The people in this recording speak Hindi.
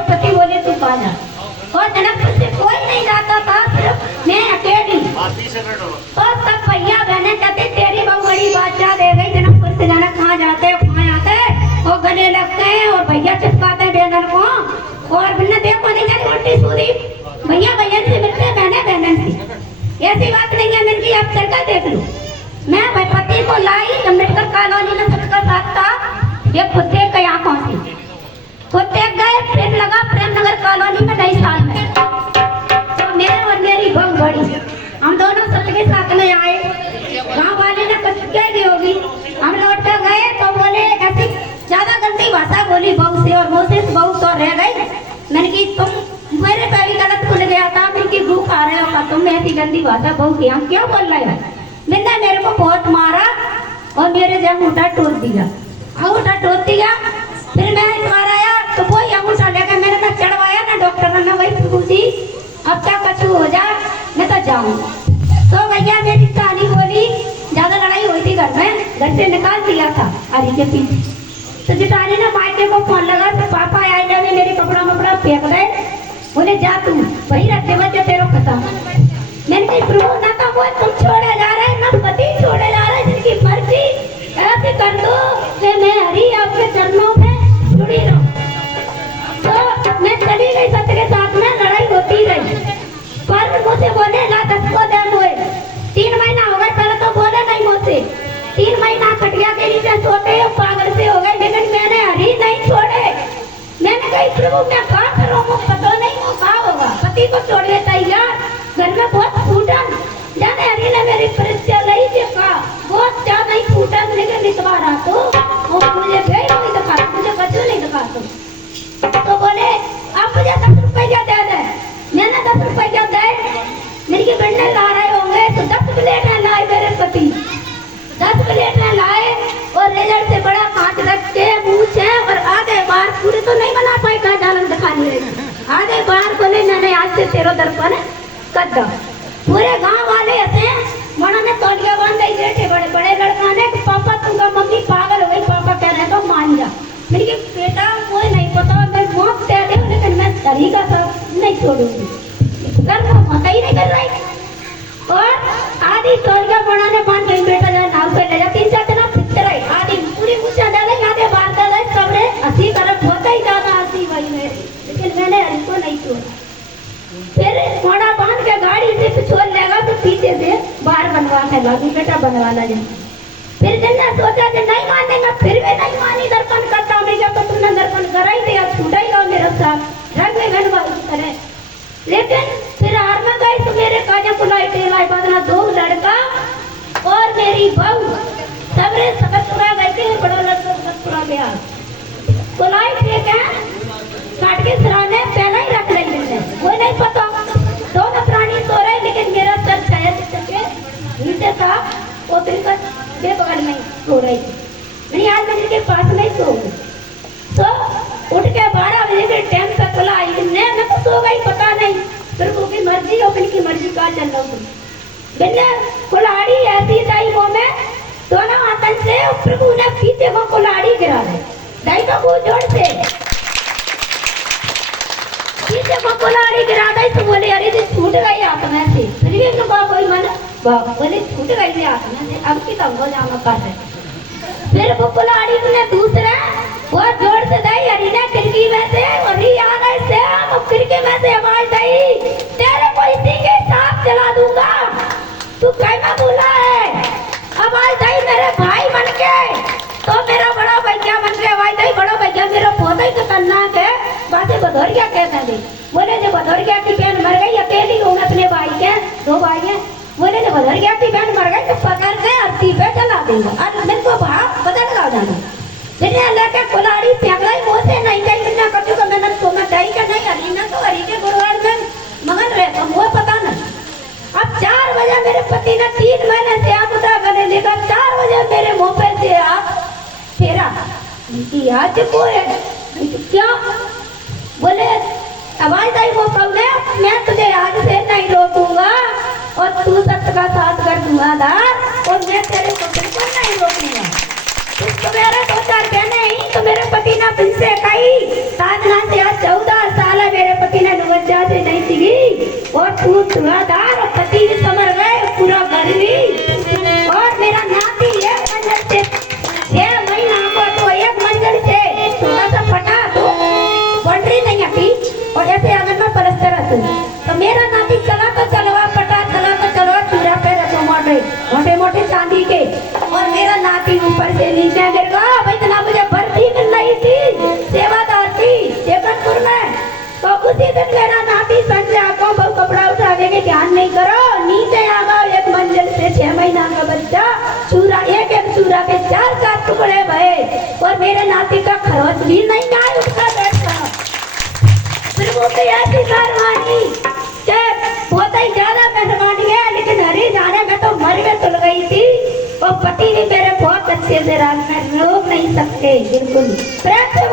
और पति बोले तू पा जा। और जनकपुर से कोई नहीं जाता था, सिर्फ मैं अकेली। तो सब भैया बहने कहते तेरी बहू बड़ी बादशाह दे गई, जनकपुर से जाना कहाँ जाते कहाँ आते और गले लगते हैं और भैया चिपकाते हैं बेनर को। और बिना देखो नहीं जाती उल्टी सूदी भैया भैया से मिलते बहने बहन से, ऐसी बात नहीं है। मिलती आप चलकर देख लो। मैं भाई पति को लाई अम्बेडकर कॉलोनी में सबका साथ था, ये खुद देख गए आंखों से, खुद देख गए। फिर लगा प्रेमनगर कॉलोनी में नई साल में, तो मैं और मेरी बहू बड़ी हम दोनों सबके साथ में आए। गांव वाले ने कुछ कह दी होगी, हम लौट गए तो बोले ऐसी ज्यादा गंदी भाषा बोली बहू से, और मुझसे बहू तो रह गई। मैंने की तुम मेरे पे भी गलत खुल गया था, मैंने की भूख आ रहे हो तुम ऐसी गंदी भाषा बहू की यहाँ क्यों बोल रहे हो। मैंने मेरे को बहुत मारा और मेरे जब अंगूठा टूट दिया, अंगूठा टूट दिया। फिर मैं एक बार आया तो वही अंगूठा लेकर मैंने ना चढ़वाया ना डॉक्टर ने, वही पूछी अब क्या कछु हो जा मैं तो जाऊँ। तो भैया मेरी कहानी बोली, ज्यादा लड़ाई हुई थी घर में, घर से निकाल दिया था हरी के पीछे। तो जितानी ने मायके को फोन लगा तो पापा आए जाने मेरे कपड़ा वपड़ा फेंक रहे, बोले जा तू वही रखते बच्चे तेरे खत्म। मैंने कही प्रभु ना तो वो तुम छोड़े जा रहे ना पति छोड़े जा रहे, जिनकी मर्जी ऐसे कर दो कि मैं हरी आपके चरणों में जुड़ी रहूं। तो मैं चली गई सत्य के साथ में, लड़ाई होती रही। पर मुझे बोले ला 10 को दे हुए 3 महीना हो गए, पहले तो बोले नहीं मुझसे। 3 महीना खटिया के नीचे सोते पागल से हो गए, लेकिन मैंने हरी नहीं छोड़े। मैंने कही प्रभु मैं क्या करूं, पता नहीं वो क्या होगा। पति को छोड़ने तैयार, घर में बहुत फूटन, जाने हरी ने मेरी परीक्षा ली थी का बहुत ज्यादा ही फूटन, लेकिन इस बार आ तो वो मुझे भेज नहीं दिखा, मुझे बच्चों नहीं दिखा। तो बोले आप मुझे 10 रुपया दे दे। मैंने 10 रुपया दे, मेरी बेटे ला रहे होंगे तो 10 प्लेट लाए मेरे पति, 10 प्लेट लाए और रेजर से बड़ा कांच रख के मुंह से, और आधे बार पूरे तो नहीं बना पाए का डालन दिखानी है, आधे बार बोले मैंने आज से तेरो दर्पण कर दो। पूरे गांव वाले ऐसे मना में तौलिया बांध गई, बैठे बड़े बड़े लड़का ने पापा तुमका मम्मी पागल हो गई, पापा कह रहे तो मान जा। मेरी की बेटा कोई नहीं पता मैं मौत दे दे, लेकिन मैं शरीर का सब नहीं छोड़ूंगी, घर को मत ही नहीं कर रही। और आधी तौलिया बनाने बांध गई, बेटा जा नाव पे ले जा, 3-4 दिन फिरते रहे, आधी पूरी मुझसे डाले आधे बांध दे सबरे हंसी करब होता ही ज्यादा हंसी भाई मेरी, लेकिन मैंने हरी को नहीं छोड़ा। फिर मोड़ा बांध के गाड़ी से पिछोड़ लेगा तो पीछे से बाहर बनवाने लगी, बेटा बनवाना जा। फिर जिन्ना सोचा कि नहीं मानेगा, फिर भी नहीं मानी, दर्पण करता हूँ जब तो तुमने दर्पण करा ही दिया, छूटा ही रहो मेरे साथ रंग में बनवा करे। लेकिन फिर हार में गई तो मेरे काजा पुलाई टेलाई बदला 2 लड़का और मेरी बहू सबरे सकतपुरा गए थे, बड़ा लड़का सकतपुरा गया पुलाई ठीक है काट के सराने पहले ही रख रही है, वो नहीं पता दोनों प्राणी सो रहे, लेकिन मेरा सर छाया के नीचे था, वो बिल्कुल बेबगल में सो रही थी। मैंने आज मंदिर के पास में सो गई, तो उठ के 12 बजे के टाइम पे खुला आई, मैं तो सो गई पता नहीं, फिर वो की मर्जी और की मर्जी का चल रहा हूँ। मैंने कुल्हाड़ी ऐसी दाई वो में दोनों हाथन से प्रभु ने पीछे को कुल्हाड़ी गिरा दे, दाई को वो जोड़ से पीछे को कुल्हाड़ी गिरा दी। तो बोले अरे ये छूट गई हाथ में से, फिर भी उनका कोई मन बोले छूट गई हाथ में से, अब की तब हो जाना कर रहे। फिर वो कुल्हाड़ी ने दूसरा वो जोर से दी, हरी ने खिड़की में से हरी आ गए से खिड़की में से आवाज दी, तेरे को इसी के साथ चला दूंगा, तू कहना बोला है। आवाज दी मेरे भाई बन के, तो मेरा बड़ा भैया बन के आवाज दी, बड़ा भैया मेरा पोता ही खतरनाक है, बातें बधौरिया कहते थे। बोले जो बधौरिया की बहन मर गई, अकेली हूँ अपने भाई के 2 भाई है, बोले जो बधौरिया की बहन मर गई तो पकड़ के अर्थी पे चला देगा, और मेरे को भाग बदल गा जाना। मैंने लेके कुल्हाड़ी फेंक लाई, मुँह से नहीं गई, मैंने कचू का मैंने तो मैं दही का नहीं हरी ना, तो हरी के गुरुवार में मगन रहे तो वो पता नहीं। अब 4 बजे मेरे पति ने 3 महीने से आप उठा करने लेगा, 4 बजे मेरे मुँह पे से आप फेरा आज को है क्या, बोले आवाज आई वो कब ने, मैं तुझे आज से नहीं रोकूंगा और तू सत्य का साथ कर दूंगा दार, और मैं तेरे को बिल्कुल नहीं रोकूंगा। तो मेरे 2-4 कहने ही तो मेरे पति ने फिर से कही साधना से आज 14 उसी दिन मेरा नाती संजय आंखों पर कपड़ा उठाने के ध्यान नहीं करो, नीचे आ गए एक मंजिल से 6 महीना का बच्चा, चूरा एक एक चूरा के 4 टुकड़े भये और मेरे नाती का खरोच भी नहीं आया, उठा बैठा। फिर वो तो ऐसी मेहरबानी के बहुत ही ज्यादा मेहरबानी है, लेकिन हरी जाने में तो मर में तुल गई थी। और पति भी मेरे बहुत अच्छे से रोक नहीं सकते, बिल्कुल प्रेम से